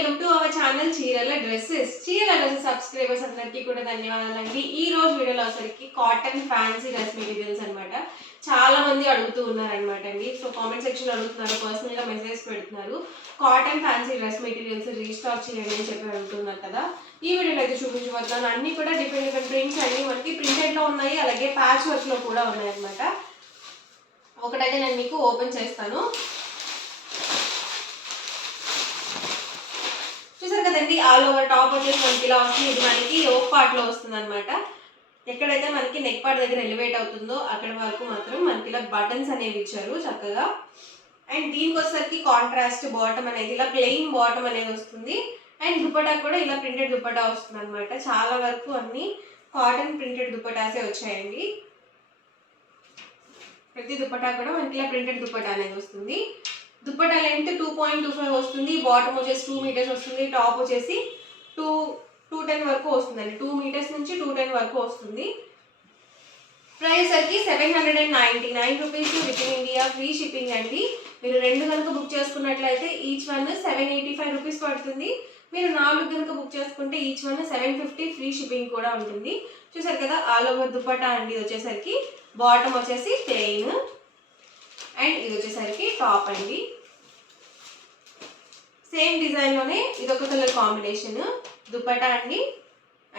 Welcome to our channel చీరల dresses. చీరల dresses subscribers అందరికీ కూడా ధన్యవాదాలండి. ఈ రోజు వీడియోలో వచ్చరికి కాటన్ ఫ్యాన్సీ డ్రెస్ మెటీరియల్స్ అనమాట. చాలా మంది అడుగుతూ ఉన్నారనమాట అండి. సో కామెంట్ సెక్షన్ అడుగుతున్నారు, పర్సనల్ గా మెసేజ్ పెడుతున్నారు. Cotton fancy dress materials restock చేయండి అని చెప్పి అడుగుతున్నారు కదా. ఈ వీడియోలో అయితే చూపించబోతున్నాను. అన్ని కూడా డిఫరెంట్ ప్రింట్స్ అన్ని మనకి ప్రింటెడ్ లో ఉన్నాయి, అలాగే ప్యాచ్ వర్క్ లో కూడా ఉన్నాయి అనమాట. ఒకటైతే నేను మీకు ఓపెన్ చేస్తాను. చూసారు కదండి, ఆల్ ఓవర్ టాప్ వచ్చేసి మనకి ఇలా వస్తుంది. ఇది మనకి యోక్ పార్ట్ లో వస్తుంది అనమాట. ఎక్కడైతే మనకి నెక్ పార్ట్ దగ్గర ఎలివేట్ అవుతుందో అక్కడ వరకు మాత్రం మనకి ఇలా బటన్స్ అనేవి ఇచ్చారు చక్కగా. అండ్ దీనికి వచ్చేసరికి కాంట్రాస్ట్ బాటమ్ అనేది ఇలా ప్లెయిన్ బాటమ్ అనేది వస్తుంది. అండ్ దుపట్టా కూడా ఇలా ప్రింటెడ్ దుపట్టా వస్తుంది అనమాట. చాలా వరకు అన్ని కాటన్ ప్రింటెడ్ దుపట్టాసే వచ్చాయండి. ప్రతి దుపట్టా కూడా మనకి ఇలా ప్రింటెడ్ దుపట్టా అనేది వస్తుంది. దుపట్టా లెంత్ 2.25 వస్తుంది. బాటమ్ వచ్చేసి 2 మీటర్స్ వస్తుంది. టాప్ వచ్చేసి 210 వరకు వస్తుందండి. 2 మీటర్స్ నుంచి 210 వరకు వస్తుంది. ప్రైస్ వచ్చి 799 rupees with in India, free shipping అండి. మీరు 2 కనుక బుక్ చేసుకున్నట్లయితే ఈచ్ వన్ 785 రూపీస్ పడుతుంది. మీరు 4 కనుక బుక్ చేసుకుంటే ఈచ్ వన్ 750, ఫ్రీ షిప్పింగ్ కూడా ఉంటుంది. చూసారు కదా, ఆల్ ఓవర్ దుపట్టా అండి. ఇది వచ్చేసరికి బాటమ్ వచ్చేసి ప్లెయిన్ అండ్ ఇది వచ్చేసరికి టాప్ అండి. సేమ్ డిజైన్ లోనే ఇదొక కలర్ కాంబినేషన్ దుపట్టా అండి.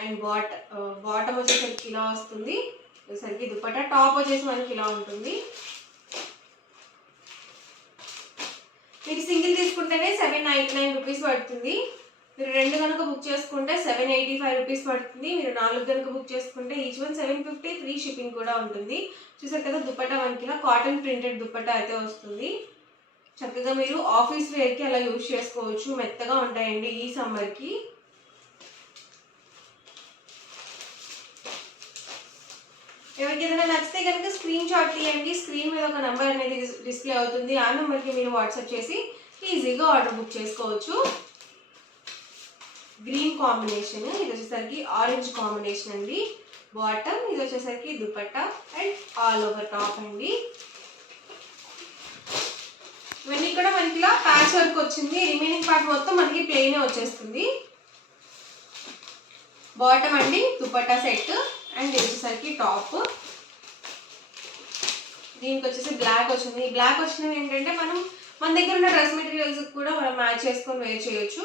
అండ్ బాటమ్ వచ్చేసరికి ఇలా వస్తుంది. వచ్చేసరికి దుపట్టా టాప్ వచ్చేసి మనకి ఇలా ఉంటుంది. మీరు సింగిల్ తీసుకుంటేనే 799 రూపీస్ పడుతుంది. మీరు 2 కనుక బుక్ చేసుకుంటే 785 రూపీస్ పడుతుంది. మీరు 4 కనుక బుక్ చేసుకుంటే ఈచ్ వన్ 750, ఫ్రీ షిప్పింగ్ కూడా ఉంటుంది. చూసారు కదా, దుపట్టా మనకి ఇలా కాటన్ ప్రింటెడ్ దుపట్టా అయితే వస్తుంది. చక్కగా మీరు ఆఫీస్ వేర్కి అలా యూజ్ చేసుకోవచ్చు. మెత్తగా ఉంటాయండి ఈ సమ్మర్కి. ఎవరికి ఏదైనా నచ్చితే కనుక స్క్రీన్ షాట్ తీయండి. స్క్రీన్ మీద ఒక నెంబర్ అనేది డిస్ప్లే అవుతుంది. ఆ నెంబర్కి మీరు వాట్సాప్ చేసి ఈజీగా ఆర్డర్ బుక్ చేసుకోవచ్చు. గ్రీన్ కాంబినేషన్, ఇది వచ్చేసరికి ఆరెంజ్ కాంబినేషన్ అండి. బాటమ్, ఇది వచ్చేసరికి dupatta and all over top అండి. ఇవన్నీ కూడా మనకి ఇలా ప్యాచ్ వర్క్ వచ్చింది. రిమైనింగ్ పార్ట్ మొత్తం మనకి ప్లెయిన్ వచ్చేస్తుంది. బాటమ్ అండి, దుపట్టా సెట్ అండ్ ఇది వచ్చేసరికి టాప్. దీనికి వచ్చేసి బ్లాక్ వచ్చింది. బ్లాక్ వచ్చినవి ఏంటంటే మన దగ్గర ఉన్న డ్రెస్ మెటీరియల్స్ కూడా మనం మ్యాచ్ చేసుకొని వేర్ చేయొచ్చు.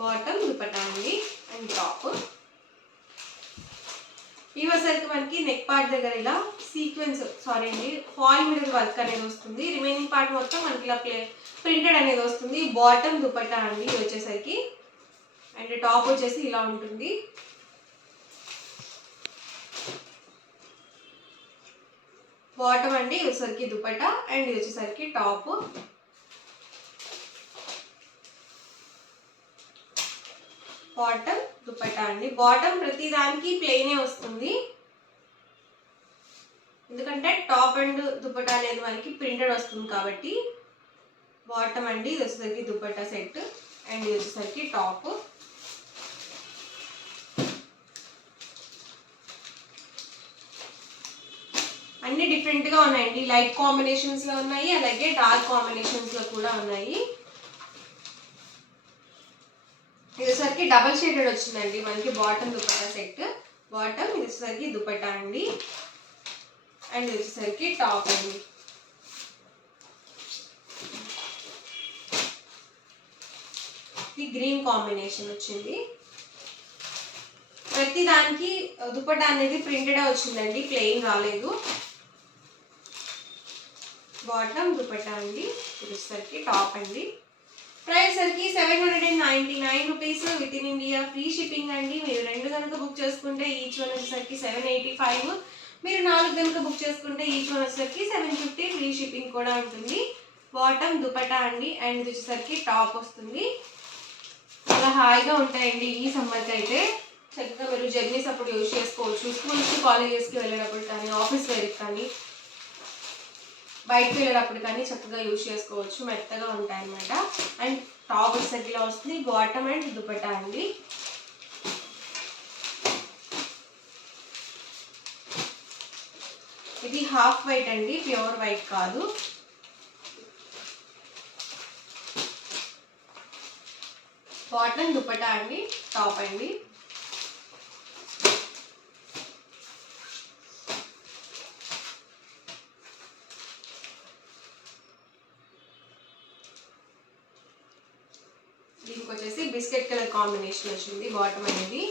బాటమ్, దుపట్టా అండి అండ్ టాప్. ఈ వచ్చేసరికి మనకి నెక్ పార్ట్ దగ్గర ఇలా సీక్వెన్స్ ఫాయిల్ మిర్రర్ వర్క్ అనేది వస్తుంది. రిమైనింగ్ పార్ట్ మొత్తం మనకి ఇలా ప్రింటెడ్ అనేది వస్తుంది. బాటమ్, దుపట్టా అండి ఇది వచ్చేసరికి. అండ్ టాప్ వచ్చేసి ఇలా ఉంటుంది. బాటమ్ అండి ఇది వచ్చేసరికి దుపట్టా అండ్ ఇది వచ్చేసరికి టాప్. బాటమ్, దుపట్టా అండి. బాటమ్ ప్రతి దానికి ప్లెయినే వస్తుంది, ఎందుకంటే టాప్ అండ్ దుపట్టా అనేది మనకి ప్రింటెడ్ వస్తుంది కాబట్టి. బాటమ్ అండి ఇది వచ్చేసరికి దుపట్టా సెట్ అండ్ ఇది వచ్చేసరికి టాప్. అన్ని డిఫరెంట్ గా ఉన్నాయండి. లైట్ కాంబినేషన్స్ లో ఉన్నాయి, అలాగే డార్క్ కాంబినేషన్స్ లో కూడా ఉన్నాయి. ఇది వచ్చేసరికి డబల్ షేడెడ్ వచ్చిందండి మనకి బాటమ్ దుపట్టా సెట్. బాటమ్, ఇది వచ్చేసరికి దుపట్టా అండి అండ్ ఇది వచ్చేసరికి టాప్ అండి. ఇది గ్రీన్ కాంబినేషన్ వచ్చింది. ప్రతి దానికి దుపట్టా అనేది ప్రింటెడ్ వచ్చిందండి, ప్లెయిన్ రాలేదు. బాటమ్, దుపట్టా అండి, ఇది వచ్చేసరికి టాప్ అండి. ప్రైస్ సరికి 799 rupees with in India, free shipping అండి. మీరు 2 కనుక బుక్ చేసుకుంటే ఈచ్ వన్ వచ్చేసరికి 785. మీరు 4 కనుక బుక్ చేసుకుంటే ఈచ్ వన్ వచ్చేసరికి 750, ఫ్రీ షిప్పింగ్ కూడా ఉంటుంది. బాటమ్, దుపట్టా అండి అండ్ ఇది వచ్చేసరికి టాప్ వస్తుంది. చాలా హాయిగా ఉంటాయండి ఈ సమ్మర్కి అయితే. చక్కగా మీరు జర్నీస్ అప్పుడు యూజ్ చేసుకోవచ్చు. స్కూల్స్కి, కాలేజెస్కి వెళ్ళేటప్పుడు కానీ, ఆఫీస్ వేర్కి కానీ, బయటకు వెళ్ళేటప్పుడు కానీ చక్కగా యూజ్ చేసుకోవచ్చు. మెత్తగా ఉంటాయి అన్నమాట. అండ్ టాప్ వచ్చేసరికి ఇలా వస్తుంది. బాటమ్ అండ్ దుపట్టా అండి. ఇది హాఫ్ వైట్ అండి, ప్యూర్ వైట్ కాదు. కాటన్ దుపట్టా అండి, టాప్ అండి. దీనికి వచ్చేసి బిస్కెట్ కలర్ కాంబినేషన్ వచ్చింది బాటమ్ అనేది.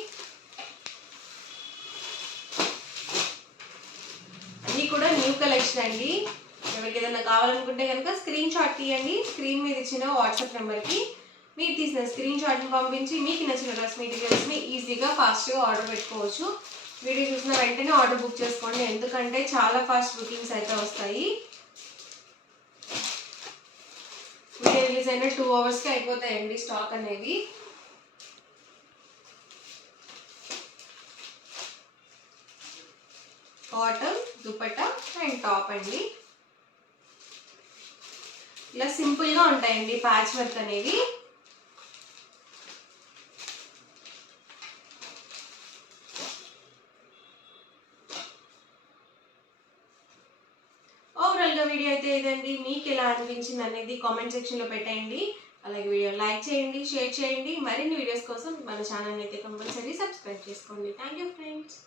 అన్నీ కూడా న్యూ కలెక్షన్ అండి. ఎవరికి ఏదైనా కావాలనుకుంటే కనుక స్క్రీన్ షాట్ తీయండి. స్క్రీన్ మీద ఇచ్చిన వాట్సాప్ నెంబర్కి మీరు తీసిన స్క్రీన్ షాట్ని పంపించి మీకు నచ్చిన డ్రెస్ మెటీరియల్స్ని ఈజీగా ఫాస్ట్గా ఆర్డర్ పెట్టుకోవచ్చు. వీడియో చూసిన వెంటనే ఆర్డర్ బుక్ చేసుకోండి, ఎందుకంటే చాలా ఫాస్ట్ బుకింగ్స్ అయితే వస్తాయి. వీడియో రిలీజ్ అయిన 2 అవర్స్కి అయిపోతాయండి స్టాక్ అనేది. కాటన్ దుపట్టా అండ్ టాప్ అండి. ఇలా సింపుల్గా ఉంటాయండి ప్యాచ్ వర్క్ అనేవి. ఓవరాల్గా వీడియో అయితే ఇదండి. మీకు ఎలా అనిపించింది అనేది కామెంట్ సెక్షన్లో పెట్టండి. అలాగే వీడియో లైక్ చేయండి, షేర్ చేయండి. మరిన్ని వీడియోస్ కోసం మన ఛానల్ అయితే కంపల్సరీ సబ్స్క్రైబ్ చేసుకోండి. Thank you friends.